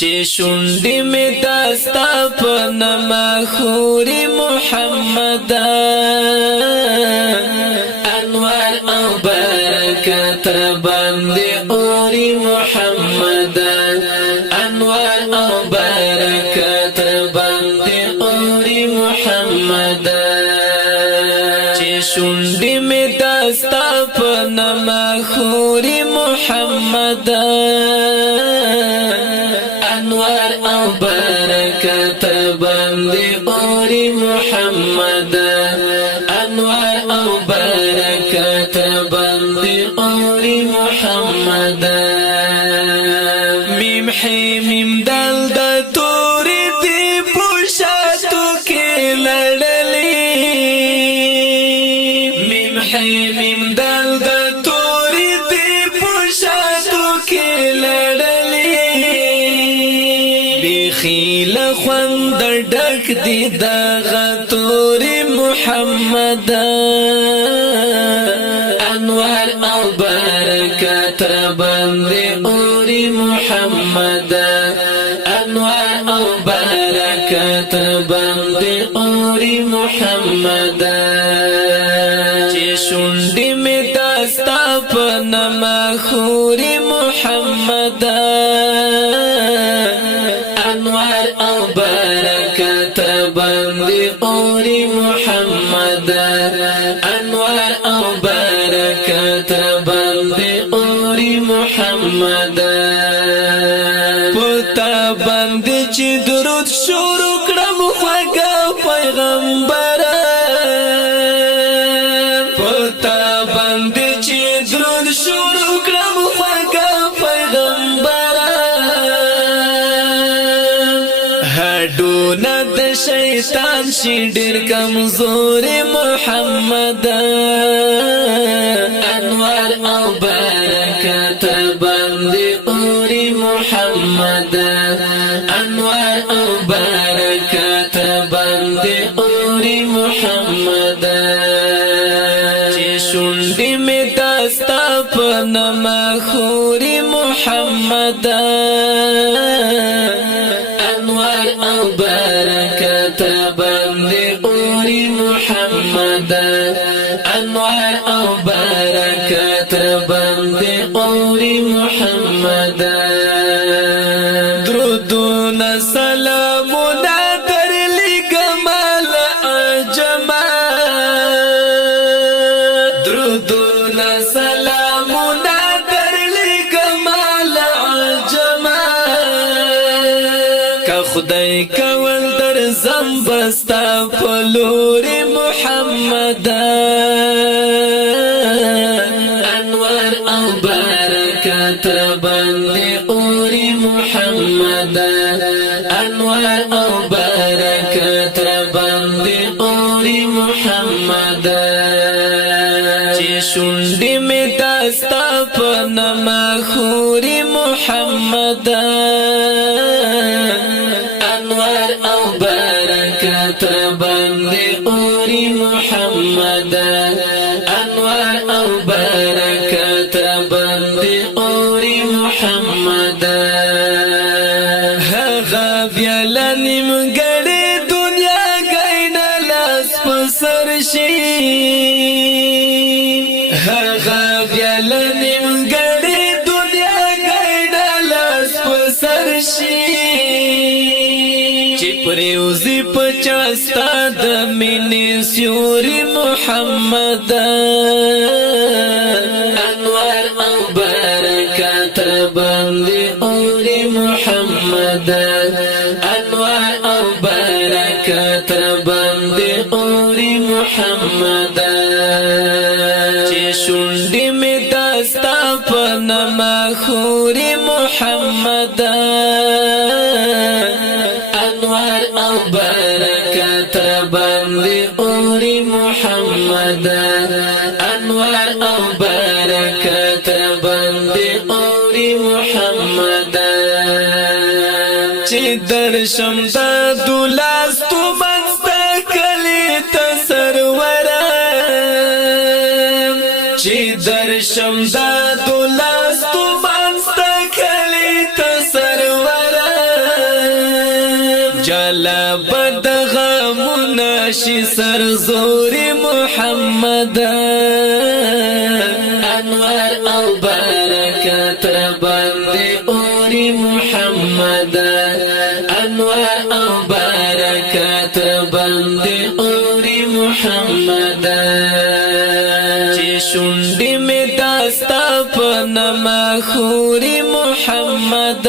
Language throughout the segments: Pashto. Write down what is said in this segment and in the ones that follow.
چې شونډې مې داستا په نامه خوري محمد انوار او برکت باندې اوري محمد انوار او برکت باندې اوري محمد چې شونډې مې داستا په نامه خوري محمد انوار او برکت باندې اوري محمد انوار او برکت باندې اوري محمد میم حی میم دل د تورې دی پوشاتو کې لړلې میم حی میم دل د تورې دی پوشاتو کې خیل خوند ډک دی د غتور محمد انوار او برکت باندې اوري محمد انوار او برکت باندې اوري محمد چې شونډې مې داستا په نامه خوري محمد انوار او برکت باندې اوري محمد انوار او برکت باندې اوري محمد پتا باندې چې درود شروع کړم خوږه پیغمبر پتا باندې چې درود شروع کړم خوږه پیغمبر هډونه د شیطان شي ډېر کمزور محمد انوار او برکت باندې اوري محمد انوار او برکت باندې اوري محمد چې شونډې مې داستا په نامه خوري محمد انوار او برکت باندې اوري محمد انوار او برکت باندې اوري محمد درودونه سلامونه درلېږم له عجمه درودونه سلامونه درلېږم له عجمه که خدای کول در زمبستا پلور محمد انوار او برکت باندې اوري محمد انوار او برکت باندې اوري محمد چې شونډې مې داستا په نامه خوري محمد انوار او برکت باندې اوري محمد انوار او برکت باندې اوري محمد هغه بیا لنیمګړې دنیا ګینه لاس په سر شي هغه بیا لنیمګړې دنیا ګینه لاس په سر شي پریوزی پچاستا د مینې سیوري محمد انوار او برکت باندې اوري محمد انوار او برکت باندې اوري محمد چې شونډې مې داستا په نامه خوري محمد انوار او برکت باندې اوري محمد انوار او برکت باندې اوري محمد چې درشم د دلاستو منستا کلی تسرور چې درشم د دلاستو منستا کلی تسرور لبد غمنا شي سرزور محمد انوار او برکات باندې اوري محمد انوار او برکات باندې اوري محمد چې شونډې می داستا په نما خوري محمد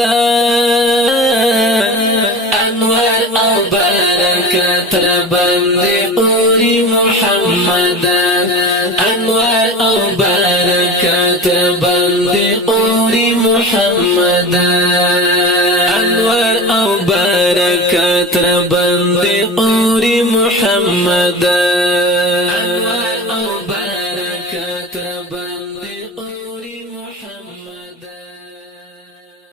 انوار او برکات باندې اوري محمد انوار او برکات باندې اوري محمد انوار او برکات باندې اوري محمد